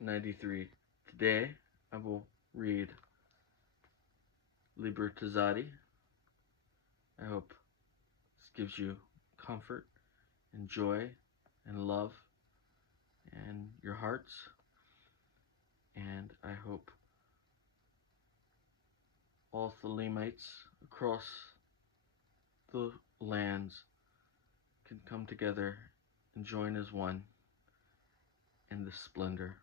93. Today I will read Liber tzaddi. I hope this gives you comfort and joy and love in your hearts, and I hope all Thelemites across the lands can come together and join as one in this splendor.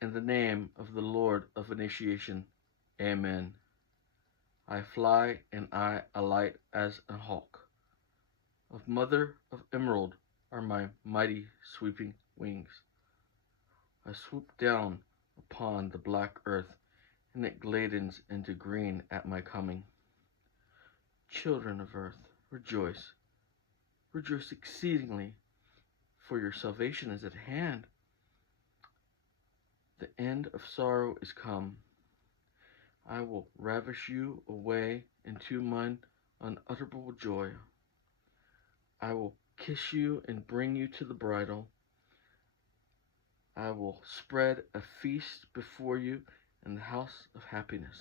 In the name of the Lord of Initiation, Amen. I fly and I alight as a hawk. Of mother of emerald are my mighty sweeping wings. I swoop down upon the black earth, and it gladens into green at my coming. Children of earth, rejoice. Rejoice exceedingly, for your salvation is at hand. The end of sorrow is come. I will ravish you away into mine unutterable joy. I will kiss you and bring you to the bridal. I will spread a feast before you in the house of happiness.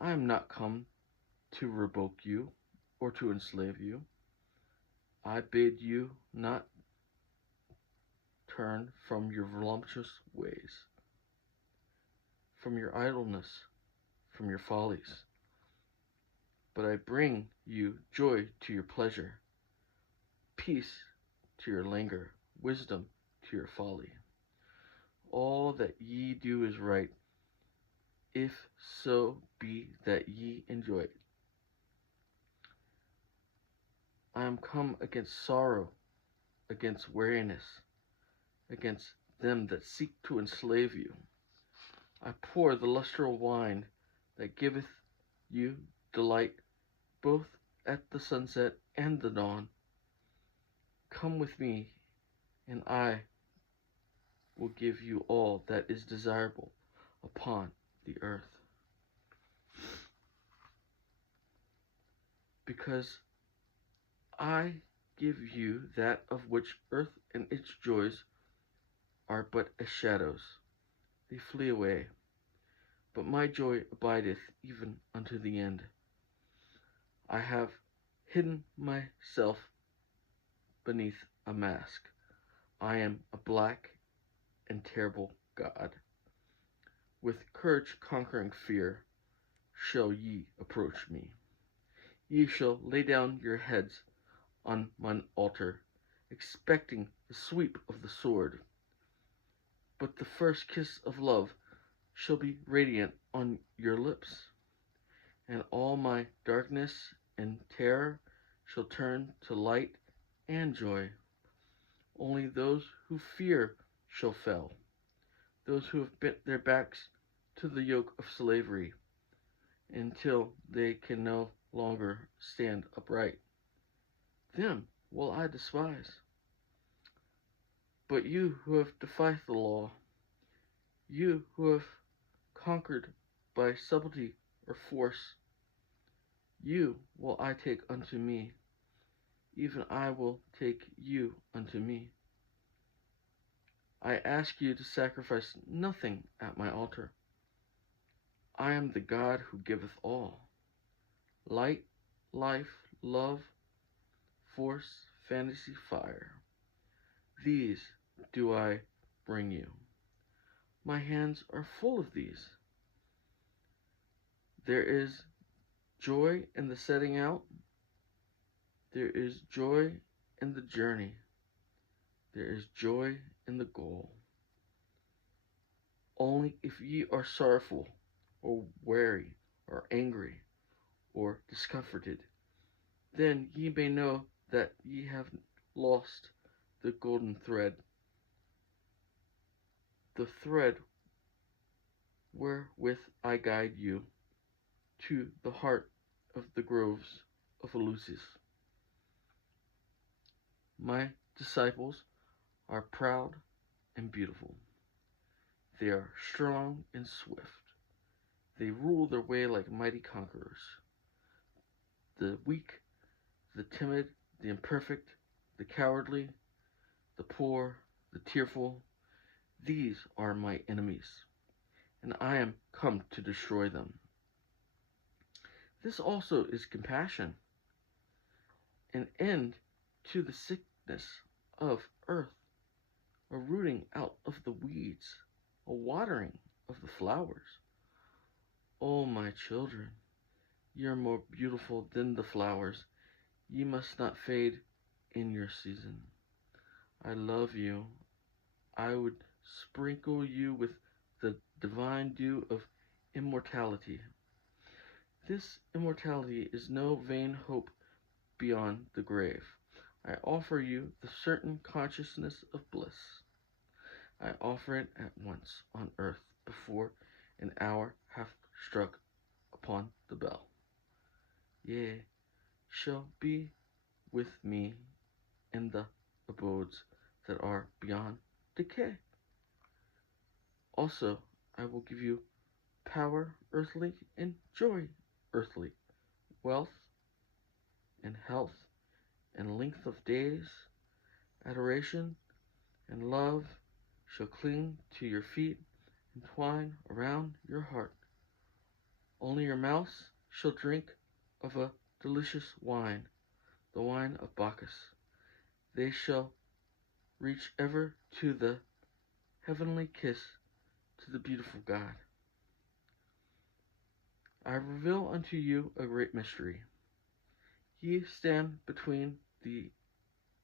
I am not come to revoke you or to enslave you. I bid you not turn from your voluptuous ways, from your idleness, from your follies. But I bring you joy to your pleasure, peace to your languor, wisdom to your folly. All that ye do is right, if so be that ye enjoy it. I am come against sorrow, against weariness, against them that seek to enslave you. I pour the lustral wine that giveth you delight, both at the sunset and the dawn. Come with me, and I will give you all that is desirable upon the earth. Because I give you that of which earth and its joys are but as shadows. They flee away, but my joy abideth even unto the end. I have hidden myself beneath a mask. I am a black and terrible God. With courage conquering fear shall ye approach me. Ye shall lay down your heads on mine altar, expecting the sweep of the sword. But the first kiss of love shall be radiant on your lips, and all my darkness and terror shall turn to light and joy. Only those who fear shall fail, those who have bent their backs to the yoke of slavery, until they can no longer stand upright. Them will I despise. But you who have defied the law, you who have conquered by subtlety or force, you will I take unto me, even I will take you unto me. I ask you to sacrifice nothing at my altar. I am the God who giveth all. Light, life, love, force, fantasy, fire. These do I bring you. My hands are full of these. There is joy in the setting out. There is joy in the journey. There is joy in the goal. Only if ye are sorrowful, or weary, or angry, or discomforted, then ye may know that ye have lost the golden thread, the thread wherewith I guide you to the heart of the groves of Eleusis. My disciples are proud and beautiful. They are strong and swift. They rule their way like mighty conquerors. The weak, the timid, the imperfect, the cowardly, the poor, the tearful, these are my enemies, and I am come to destroy them. This also is compassion, an end to the sickness of earth, a rooting out of the weeds, a watering of the flowers. O my children, ye are more beautiful than the flowers. Ye must not fade in your season. I love you. I would sprinkle you with the divine dew of immortality. This immortality is no vain hope beyond the grave. I offer you the certain consciousness of bliss. I offer it at once on earth before an hour hath struck upon the bell. Ye shall be with me in the abodes that are beyond decay. Also, I will give you power earthly and joy earthly, wealth and health and length of days, adoration and love shall cling to your feet and twine around your heart. Only your mouth shall drink of a delicious wine, the wine of Bacchus. They shall reach ever to the heavenly kiss to the beautiful God. I reveal unto you a great mystery. Ye stand between the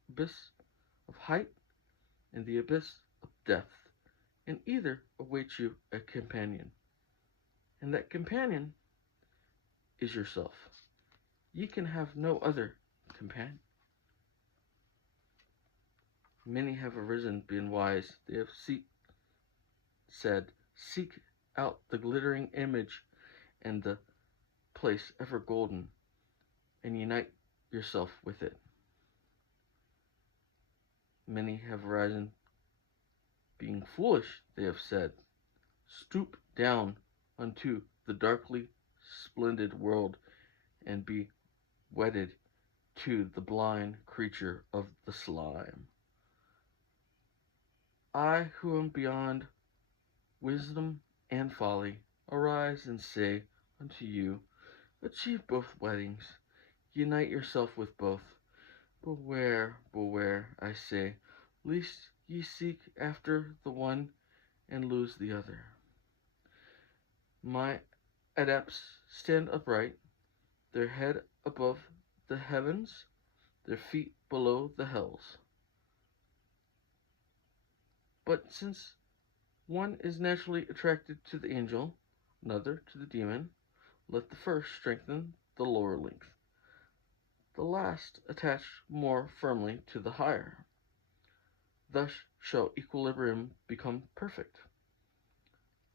abyss of height and the abyss of depth, and either awaits you a companion, and that companion is yourself. Ye can have no other companion. Many have arisen, been wise. They have said, seek out the glittering image and the place ever golden, and unite yourself with it. Many have arisen, being foolish, they have said, stoop down unto the darkly splendid world, and be wedded to the blind creature of the slime. I, who am beyond wisdom and folly, arise and say unto you, achieve both weddings, unite yourself with both. Beware, beware, I say, lest ye seek after the one and lose the other. My adepts stand upright, their head above the heavens, their feet below the hells. But since one is naturally attracted to the angel, another to the demon, let the first strengthen the lower link, the last attach more firmly to the higher. Thus shall equilibrium become perfect.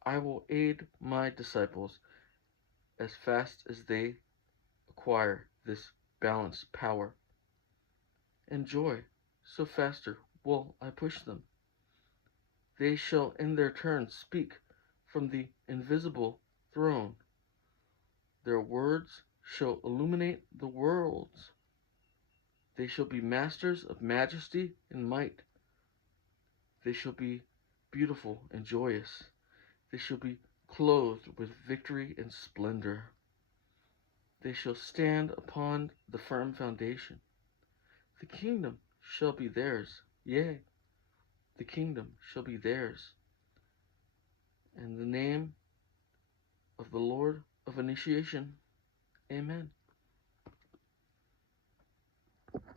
I will aid my disciples as fast as they acquire this balanced power, and joy, so faster will I push them. They shall in their turn speak from the invisible throne. Their words shall illuminate the worlds. They shall be masters of majesty and might. They shall be beautiful and joyous. They shall be clothed with victory and splendor. They shall stand upon the firm foundation. The kingdom shall be theirs. Yea, the kingdom shall be theirs. In the name of the Lord of initiation, amen.